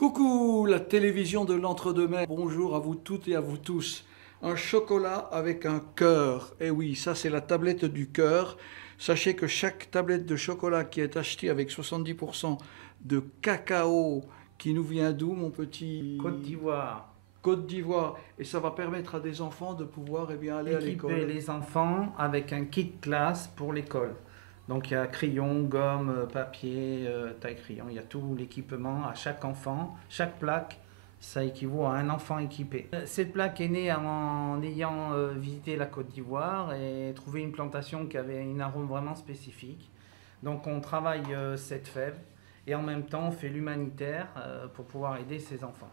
Coucou, la télévision de l'entre-deux-mers. Bonjour à vous toutes et à vous tous. Un chocolat avec un cœur. Eh oui, ça c'est la tablette du cœur. Sachez que chaque tablette de chocolat qui est achetée avec 70% de cacao qui nous vient d'où, mon petit... Côte d'Ivoire. Côte d'Ivoire. Et ça va permettre à des enfants de pouvoir aller à l'école. Équiper les enfants avec un kit classe pour l'école. Donc il y a crayon, gomme, papier, taille-crayon, il y a tout l'équipement à chaque enfant. Chaque plaque, ça équivaut à un enfant équipé. Cette plaque est née en ayant visité la Côte d'Ivoire et trouvé une plantation qui avait une arôme vraiment spécifique. Donc on travaille cette fève et en même temps on fait l'humanitaire pour pouvoir aider ces enfants.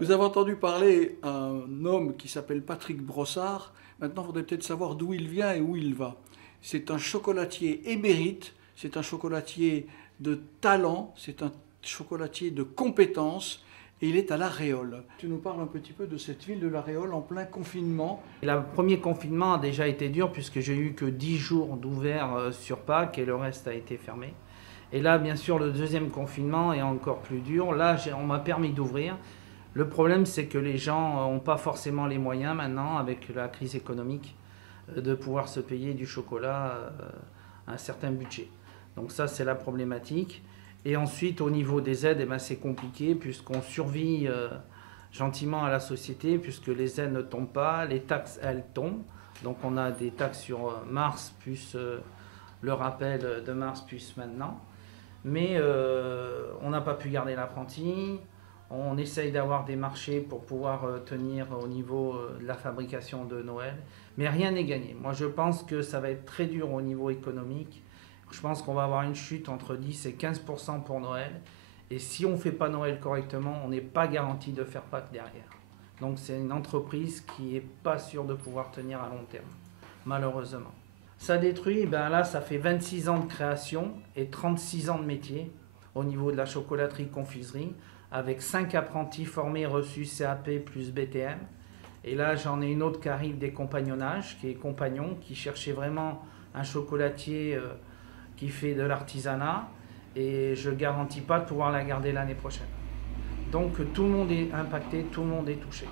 Vous avez entendu parler d'un homme qui s'appelle Patrick Brossard. Maintenant, il faudrait peut-être savoir d'où il vient et où il va. C'est un chocolatier émérite, c'est un chocolatier de talent, c'est un chocolatier de compétence et il est à La Réole. Tu nous parles un petit peu de cette ville de La Réole en plein confinement. Le premier confinement a déjà été dur puisque j'ai eu que 10 jours d'ouvert sur Pâques et le reste a été fermé. Et là, bien sûr, le deuxième confinement est encore plus dur. Là, on m'a permis d'ouvrir. Le problème, c'est que les gens n'ont pas forcément les moyens maintenant, avec la crise économique, de pouvoir se payer du chocolat à un certain budget. Donc ça, c'est la problématique. Et ensuite, au niveau des aides, c'est compliqué puisqu'on survit gentiment à la société, puisque les aides ne tombent pas, les taxes, elles tombent. Donc on a des taxes sur mars, plus le rappel de mars, plus maintenant. Mais on n'a pas pu garder l'apprenti. On essaye d'avoir des marchés pour pouvoir tenir au niveau de la fabrication de Noël. Mais rien n'est gagné. Moi, je pense que ça va être très dur au niveau économique. Je pense qu'on va avoir une chute entre 10 et 15% pour Noël. Et si on ne fait pas Noël correctement, on n'est pas garanti de faire Pâques derrière. Donc c'est une entreprise qui n'est pas sûre de pouvoir tenir à long terme, malheureusement. Ça détruit, là, ça fait 26 ans de création et 36 ans de métier au niveau de la chocolaterie-confiserie, avec 5 apprentis formés reçus CAP plus BTM. Et là, j'en ai une autre qui arrive des compagnonnages, qui est compagnon, qui cherchait vraiment un chocolatier qui fait de l'artisanat. Et je ne garantis pas de pouvoir la garder l'année prochaine. Donc tout le monde est impacté, tout le monde est touché.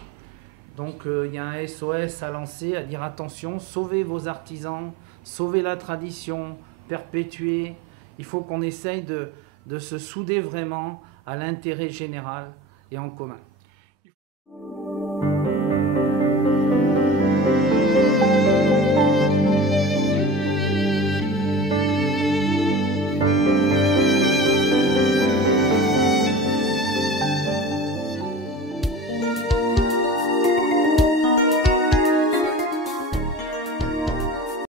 Donc il y a un SOS à lancer, à dire attention, sauvez vos artisans, sauvez la tradition, perpétuer. Il faut qu'on essaye de se souder vraiment à l'intérêt général et en commun.